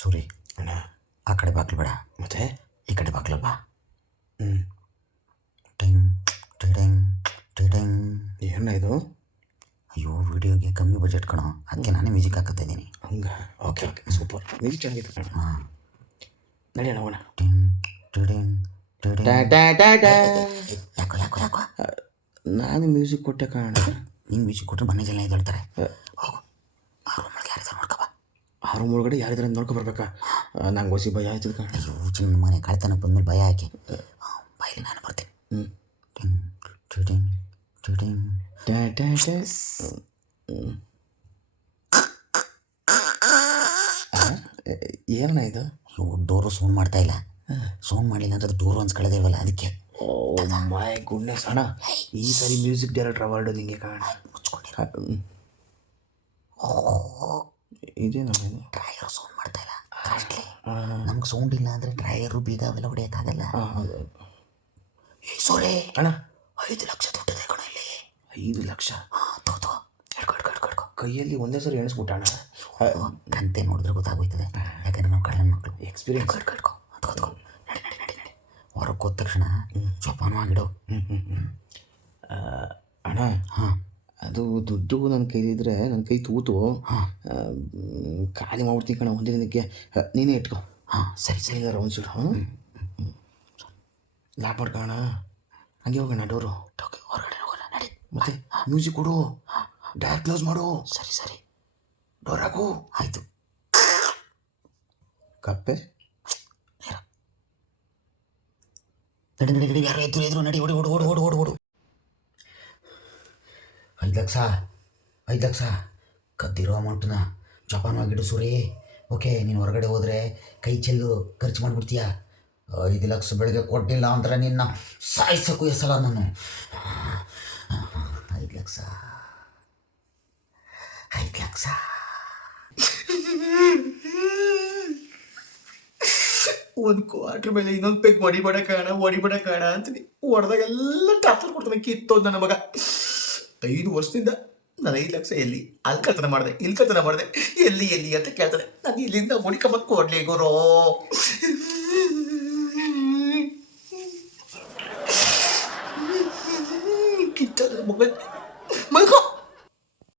ಸೂರಿ ಅಣ್ಣ ಆ ಕಡೆ ಬಾಗ್ಲು ಬೇಡ, ಮತ್ತೆ ಈ ಕಡೆ ಬಾಗ್ಲು ಬಾ. ಹ್ಞೂ ಟಿಂಗ್ ಟಿಡಿಂಗ್ ಟಿಡಿಂಗ್. ಏನ ಇದು? ಅಯ್ಯೋ ವಿಡಿಯೋಗೆ ಕಮ್ಮಿ ಬಜೆಟ್ ಕಣೋ, ಅದಕ್ಕೆ ನಾನೇ ಮ್ಯೂಸಿಕ್ ಹಾಕತ್ತಾ ಇದ್ದೀನಿ. ಹಂಗೆ ಓಕೆ ಓಕೆ ಸೂಪರ್. ಮ್ಯೂಸಿಕ್ ಚೆನ್ನಾಗಿದೆ ಕಣ. ಹಾಂ. ನಡೆಯೋಣ ಹೋಗೋಣ. ಟಿಂಗ್ ಟಿಡಿಂಗ್ ಟಿಡಿಂಗ್. ಯಾಕೋ ಯಾಕೋ ಯಾಕೋ ನಾನು ಮ್ಯೂಸಿಕ್ ಕೊಟ್ಟೆ ಕಾಣ. ನಿಂಗೆ ಮ್ಯೂಸಿಕ್ ಕೊಟ್ಟರೆ ಮನೆ ಜನ ಎದ್ದೇಳ್ತಾರೆ. ಹೋಗು, ಆ ರೂಮೊಳಗೆ ಯಾರಿದ್ದಾರೆ ನೋಡ್ಕೊ ಬಾ. ಆ ರೂಮ್ ಒಳಗಡೆ ಯಾರಿದ್ದಾರೆ ನೋಡ್ಕೊ ಬರ್ಬೇಕಾ? ನಂಗೆ ಹೊಸಿ ಭಯ ಆಯ್ತದ ಕಣ. ಅಯ್ಯೋ ಚಿನ್ನ ಮನೆ ಕಳ್ತನ ಬಂದ್ಮೇಲೆ ಭಯ ಹಾಕಿ ಬಾಯಲ್ಲಿ ನಾನು ಬರ್ತೀನಿ. ಹ್ಞೂ ಟಿಂಗ್ ಟಿಡಿಂಗ್ ಟಿಡಿಂಗ್. ಏನಣ್ಣ ಇದು? ಅಯ್ಯೋ ಡೋರು ಸೌಂಡ್ ಮಾಡ್ತಾ ಇಲ್ಲ. ಸೌಂಡ್ ಮಾಡಲಿಲ್ಲ ಅಂದ್ರೆ ಅದು ಡೋರು ಅನ್ಸ್ಕೊಳ್ಳೋದೇವಲ್ಲ ಅದಕ್ಕೆ. ಓ ಮೈ ಗುಡ್ನೆಸ್ ಅಣ್ಣ, ಈ ಸರಿ ಮ್ಯೂಸಿಕ್ ಡೈರೆಕ್ಟರ್ ಅವಾರ್ಡು ನಿಂಗೆ ಕಾಣ. ಮುಚ್ಕೊಂಡಿರೋ ಇದೇನು ಡ್ರೈಯರ್ ಸೌಂಡ್ ಮಾಡ್ತಾ ಇಲ್ಲ. ಕಾಸ್ಟ್ಲಿ. ನಮ್ಗೆ ಸೌಂಡ್ ಇಲ್ಲ ಅಂದರೆ ಡ್ರೈಯರು ಬೀಗ ಅವೆಲ್ಲ ಹೊಡೆಯೋಕ್ಕಾಗಲ್ಲ. ಸೋರೆ ಅಣ್ಣ 5 ಲಕ್ಷ ದುಡ್ಡಿದೆ ಕಣ ಇಲ್ಲಿ. 5 ಲಕ್ಷ? ಹಾಂ ತಗೋ ಹಿಡ್ಕೊ ಹಿಡ್ಕೊ ಹಿಡ್ಕೊ ಹಿಡ್ಕೊ. ಕೈಯಲ್ಲಿ ಒಂದೇ ಸರಿ ಎಣಿಸ್ಬಿಟ್ಟ ಅಣ್ಣ. ಕಂತೆ ನೋಡಿದ್ರೆ ಗೊತ್ತಾಗೋಯ್ತದೆ, ಯಾಕಂದ್ರೆ ನಾವು ಕಳ್ಳನ ಮಕ್ಕಳು. ಎಕ್ಸ್ಪೀರಿಯನ್ಸ್. ಹಿಡ್ಕೊ ಹಿಡ್ಕೊ ತಗೋ ತಗೋ. ನಡಿ ನಡಿ ನಡಿ ನಡಿ. ಹೊರಗೆ ಹೋದ ತಕ್ಷಣ ಜೋಪಾನ ಆಗಿಡು. ಅಣ್ಣ ಹಾಂ ಅದು ದುಡ್ಡು ನನ್ನ ಕೈಲಿದ್ರೆ ನನ್ನ ಕೈ ತೂತು ಹಾಂ ಖಾಲಿ ಮಾಡ್ಬಿಡ್ತೀನಿ ಕಣ ಒಂದೇ ದಿನಕ್ಕೆ. ನೀನೇ ಇಟ್ಕೊ. ಹಾಂ ಸರಿ ಸರಿ. ಒಂದು ಸೈಡ್ ಹಾಂ ಲಾಕ್ ಮಾಡ್ಕೋಣ. ಹಂಗೆ ಹೋಗೋಣ ಡೋರು. ಓಕೆ ಹೊರಗಡೆ ಹೋಗೋಣ ನಡಿ. ಮತ್ತೆ ಮ್ಯೂಸಿಕ್ ಕೊಡು, ಡೈರೆಕ್ಟ್ ಕ್ಲೋಸ್ ಮಾಡು. ಸರಿ ಸರಿ ಡೋರ್ ಹಾಕು. ಆಯಿತು. ಕಪ್ಪೆ ನಡಿ ನಡಿ ನಡಿ. ಯಾರು ಎದ್ರು ಎದ್ರು ನಡಿ. ಓಡು ಓಡು ಓಡು ಓಡು ಓಡು ಓಡು. 5 ಲಕ್ಷ 5 ಲಕ್ಷ ಕದ್ದಿರೋ ಅಮೌಂಟನ್ನ ಜಪಾನವಾಗಿಡು ಸೂರಿ. ಓಕೆ, ನೀನು ಹೊರಗಡೆ ಹೋದರೆ ಕೈ ಚೆಲ್ಲು ಖರ್ಚು ಮಾಡಿಬಿಡ್ತೀಯ. 5 ಲಕ್ಷ ಬೆಳಗ್ಗೆ ಕೊಟ್ಟಿಲ್ಲ ಅಂದರೆ ನಿನ್ನ ಸಾಯಿಸೋಕ್ಕೂ ಎಸಲ್ಲ ನಾನು. 5 ಲಕ್ಷ 5 ಲಕ್ಷ. ಒಂದು ಕ್ವಾರ್ಟರ್ ಮೇಲೆ ಇನ್ನೊಂದು ಪೆಗ್ ಹೊಡಿಬೇಡ ಕಾಣ ಅಂತೀನಿ. ಹೊಡೆದಾಗೆಲ್ಲ ಟಾರ್ಚರ್ ಕೊಡ್ತಾನೆ. ಕಿತ್ತೋದು ನನ್ನ ಮಗ. 5 ವರ್ಷದಿಂದ ನಾನು 5 ಲಕ್ಷ ಎಲ್ಲಿ ಅಲ್ಲಿ ಕಳ್ತನ ಮಾಡಿದೆ, ಇಲ್ಲಿ ಕಳ್ತನ ಮಾಡಿದೆ, ಎಲ್ಲಿ ಎಲ್ಲಿ ಅಂತ ಕೇಳ್ತಾನೆ. ನಾನು ಇಲ್ಲಿಂದ ಹುಡುಕಂಬಂದು ಕೊಡ್ಲಿ ಗುರು. ಕಿತ್ತೋದ ಮಗ.